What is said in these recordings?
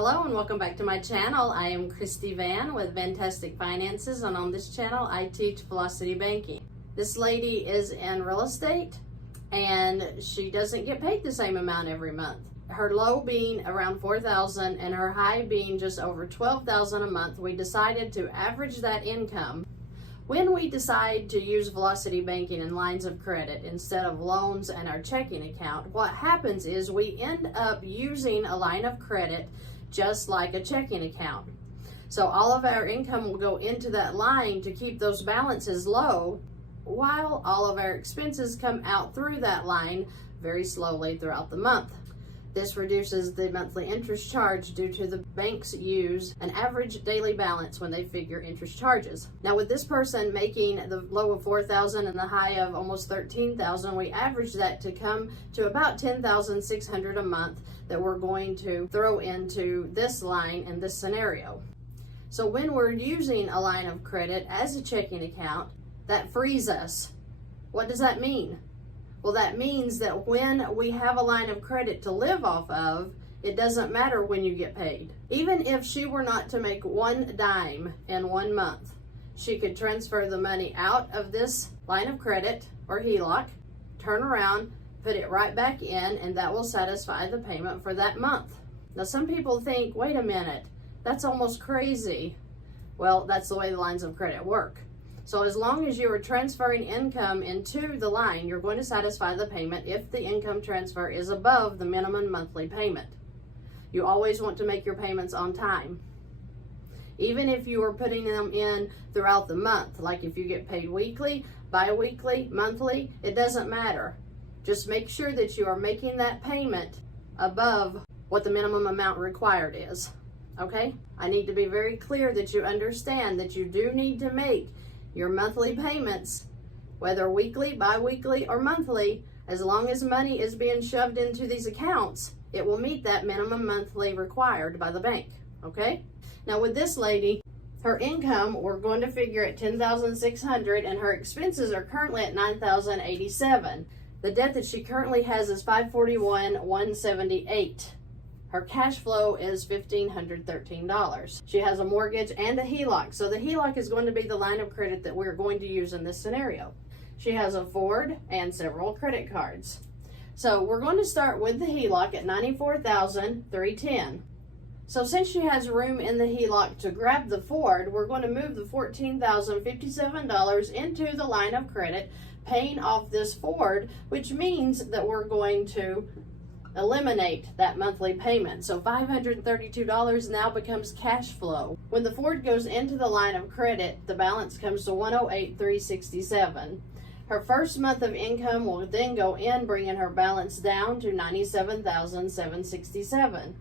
Hello and welcome back to my channel. I am Christy Vann with VANNtastic Finances, and on this channel I teach velocity banking. This lady is in real estate and she doesn't get paid the same amount every month. Her low being around $4,000 and her high being just over $12,000 a month. We decided to average that income. When we decide to use velocity banking and lines of credit instead of loans and our checking account, what happens is we end up using a line of credit just like a checking account. So all of our income will go into that line to keep those balances low, while all of our expenses come out through that line very slowly throughout the month. This reduces the monthly interest charge due to the banks use an average daily balance when they figure interest charges. Now with this person making the low of $4,000 and the high of almost $13,000, we average that to come to about $10,600 a month that we're going to throw into this line in this scenario. So when we're using a line of credit as a checking account, that frees us. What does that mean? Well, that means that when we have a line of credit to live off of, it doesn't matter when you get paid. Even if she were not to make one dime in 1 month, she could transfer the money out of this line of credit or HELOC, turn around, put it right back in, and that will satisfy the payment for that month. Now, some people think, wait a minute, that's almost crazy. Well, that's the way the lines of credit work. So as long as you are transferring income into the line, you're going to satisfy the payment if the income transfer is above the minimum monthly payment. You always want to make your payments on time. Even if you are putting them in throughout the month, like if you get paid weekly, bi-weekly, monthly, it doesn't matter. Just make sure that you are making that payment above what the minimum amount required is. Okay? I need to be very clear that you understand that you do need to make your monthly payments, whether weekly, bi-weekly, or monthly. As long as money is being shoved into these accounts, it will meet that minimum monthly required by the bank, okay? Now with this lady, her income, we're going to figure at $10,600, and her expenses are currently at $9,087. The debt that she currently has is $541,178. Her cash flow is $1,513. She has a mortgage and a HELOC. So the HELOC is going to be the line of credit that we're going to use in this scenario. She has a Ford and several credit cards. So we're going to start with the HELOC at $94,310. So since she has room in the HELOC to grab the Ford, we're going to move the $14,057 into the line of credit, paying off this Ford, which means that we're going to eliminate that monthly payment. So $532 now becomes cash flow. When the Ford goes into the line of credit, the balance comes to $108,367. Her first month of income will then go in, bringing her balance down to $97,767.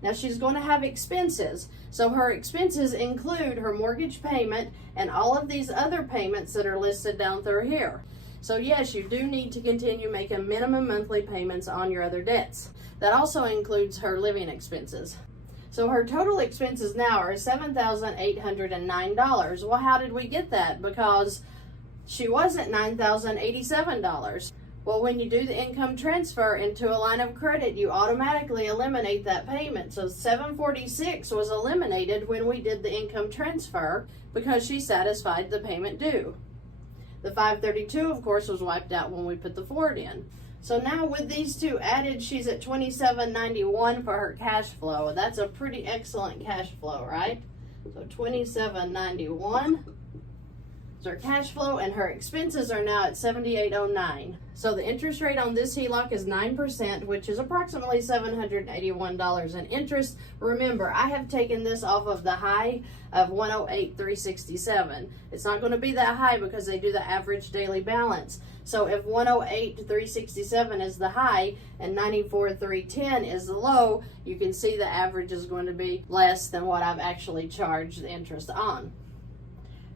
Now she's going to have expenses. So her expenses include her mortgage payment and all of these other payments that are listed down through here. So yes, you do need to continue making minimum monthly payments on your other debts. That also includes her living expenses. So her total expenses now are $7,809. Well, how did we get that? Because she was at $9,087. Well, when you do the income transfer into a line of credit, you automatically eliminate that payment. So $746 was eliminated when we did the income transfer because she satisfied the payment due. The $532, of course, was wiped out when we put the Ford in. So now with these two added, she's at $2791 for her cash flow. That's a pretty excellent cash flow, right? So $2791 is her cash flow, and her expenses are now at $7809. So the interest rate on this HELOC is 9%, which is approximately $781 in interest. Remember, I have taken this off of the high of $108,367. It's not going to be that high because they do the average daily balance. So if $108,367 is the high and $94,310 is the low, you can see the average is going to be less than what I've actually charged the interest on.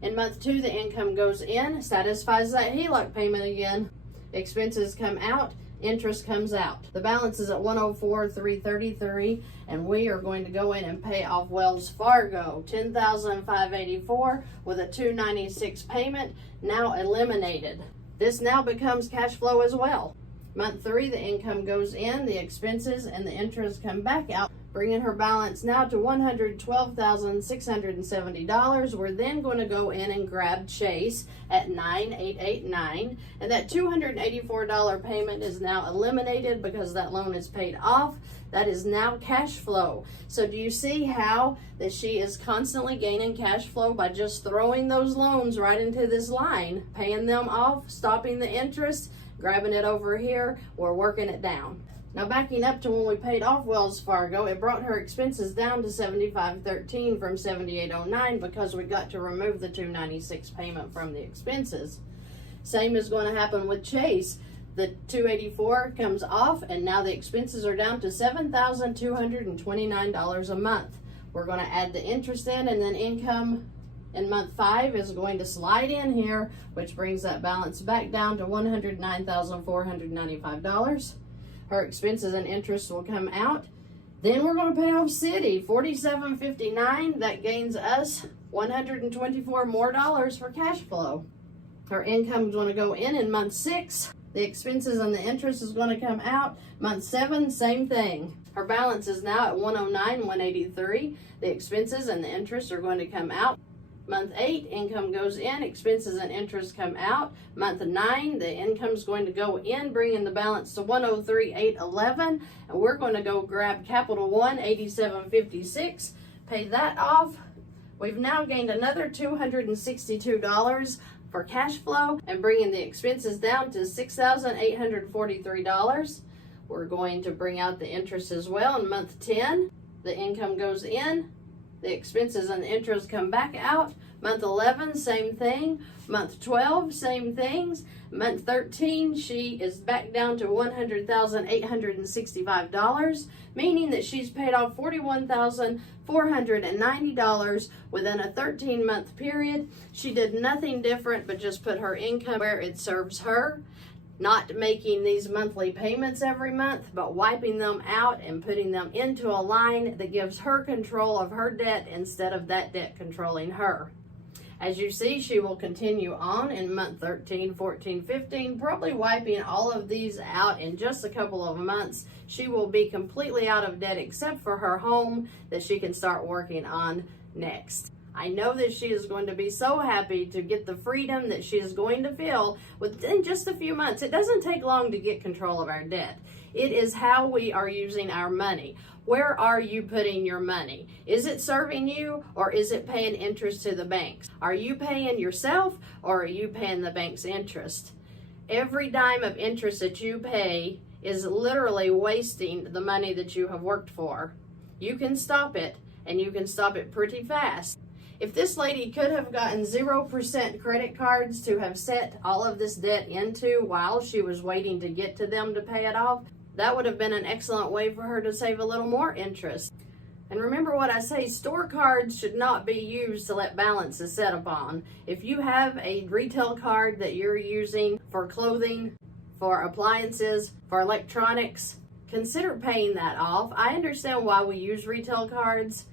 In month 2, the income goes in, satisfies that HELOC payment again. Expenses come out, interest comes out. The balance is at $104,333, and we are going to go in and pay off Wells Fargo $10,584 with a $296 payment now eliminated. This now becomes cash flow as well. Month 3, the income goes in, the expenses and the interest come back out, bringing her balance now to $112,670. We're then going to go in and grab Chase at 9889, and that $284 payment is now eliminated because that loan is paid off. That is now cash flow. So do you see how that she is constantly gaining cash flow by just throwing those loans right into this line, paying them off, stopping the interest, grabbing it over here, or working it down. Now backing up to when we paid off Wells Fargo, it brought her expenses down to $75.13 from $78.09 because we got to remove the $296 payment from the expenses. Same is going to happen with Chase. The $284 comes off, and now the expenses are down to $7,229 a month. We're going to add the interest in, and then income in month 5 is going to slide in here, which brings that balance back down to $109,495. Her expenses and interest will come out. Then we're going to pay off Citi, $47.59. That gains us $124 more for cash flow. Her income is going to go in month 6. The expenses and the interest is going to come out. Month 7, same thing. Her balance is now at $109,183. The expenses and the interest are going to come out. Month 8, income goes in, expenses and interest come out. Month 9, the income is going to go in, bringing the balance to $103,811. And we're going to go grab Capital One, $87.56, pay that off. We've now gained another $262 for cash flow and bringing the expenses down to $6,843. We're going to bring out the interest as well in month 10. The income goes in. The expenses and the interest come back out. Month 11, same thing. Month 12, same things. Month 13, she is back down to $100,865, meaning that she's paid off $41,490 within a 13-month period. She did nothing different but just put her income where it serves her. Not making these monthly payments every month, but wiping them out and putting them into a line that gives her control of her debt instead of that debt controlling her. As you see, she will continue on in month 13, 14, 15, probably wiping all of these out in just a couple of months. She will be completely out of debt except for her home that she can start working on next. I know that she is going to be so happy to get the freedom that she is going to feel within just a few months. It doesn't take long to get control of our debt. It is how we are using our money. Where are you putting your money? Is it serving you, or is it paying interest to the banks? Are you paying yourself, or are you paying the bank's interest? Every dime of interest that you pay is literally wasting the money that you have worked for. You can stop it, and you can stop it pretty fast. If this lady could have gotten 0% credit cards to have set all of this debt into while she was waiting to get to them to pay it off, that would have been an excellent way for her to save a little more interest. And remember what I say, store cards should not be used to let balances set upon. If you have a retail card that you're using for clothing, for appliances, for electronics, consider paying that off. I understand why we use retail cards.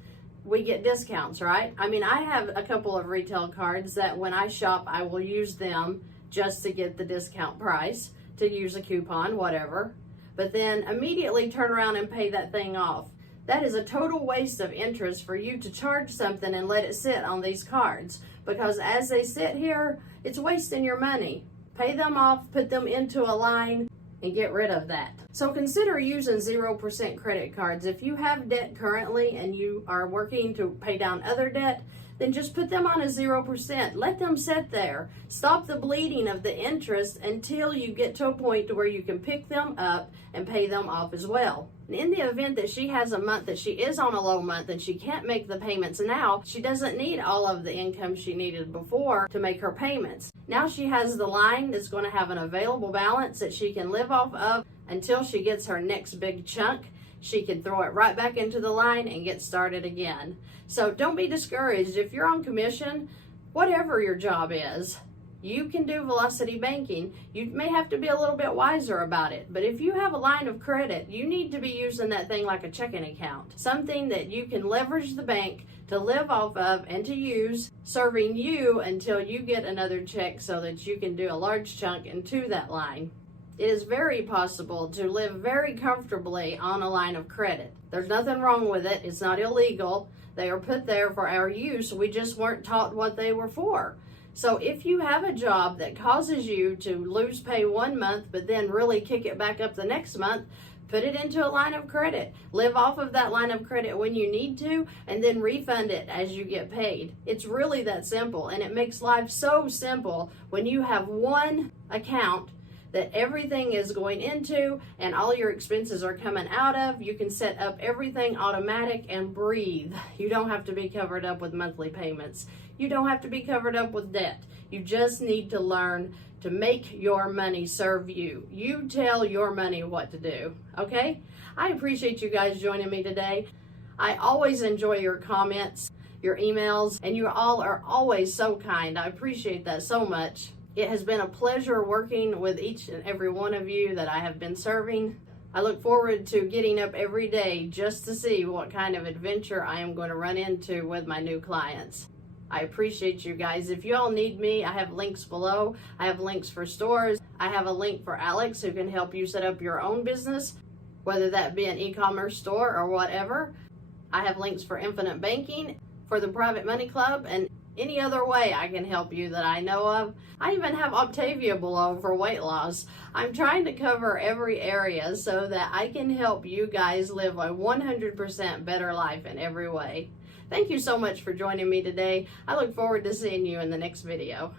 We get discounts, right? I mean, I have a couple of retail cards that when I shop, I will use them just to get the discount price, to use a coupon, whatever. But then immediately turn around and pay that thing off. That is a total waste of interest for you to charge something and let it sit on these cards, because as they sit here, it's wasting your money. Pay them off, put them into a line, and get rid of that. So consider using 0% credit cards. If you have debt currently and you are working to pay down other debt, then just put them on a 0%. Let them sit there. Stop the bleeding of the interest until you get to a point to where you can pick them up and pay them off as well. And in the event that she has a month that she is on a low month and she can't make the payments now, she doesn't need all of the income she needed before to make her payments. Now she has the line that's going to have an available balance that she can live off of until she gets her next big chunk. She can throw it right back into the line and get started again. So don't be discouraged. If you're on commission, whatever your job is, you can do velocity banking. You may have to be a little bit wiser about it, but if you have a line of credit, you need to be using that thing like a checking account, something that you can leverage the bank to live off of and to use, serving you until you get another check so that you can do a large chunk into that line. It is very possible to live very comfortably on a line of credit. There's nothing wrong with it. It's not illegal. They are put there for our use. We just weren't taught what they were for. So if you have a job that causes you to lose pay 1 month, but then really kick it back up the next month, put it into a line of credit. Live off of that line of credit when you need to, and then refund it as you get paid. It's really that simple, and it makes life so simple when you have one account that everything is going into and all your expenses are coming out of. You can set up everything automatic and breathe. You don't have to be covered up with monthly payments. You don't have to be covered up with debt. You just need to learn to make your money serve you. You tell your money what to do, okay? I appreciate you guys joining me today. I always enjoy your comments, your emails, and you all are always so kind. I appreciate that so much. It has been a pleasure working with each and every one of you that I have been serving. I look forward to getting up every day just to see what kind of adventure I am going to run into with my new clients. I appreciate you guys. If you all need me, I have links below. I have links for stores. I have a link for Alex who can help you set up your own business, whether that be an e-commerce store or whatever. I have links for Infinite Banking, for the Private Money Club, and any other way I can help you that I know of. I even have Octavia below for weight loss. I'm trying to cover every area so that I can help you guys live a 100% better life in every way. Thank you so much for joining me today. I look forward to seeing you in the next video.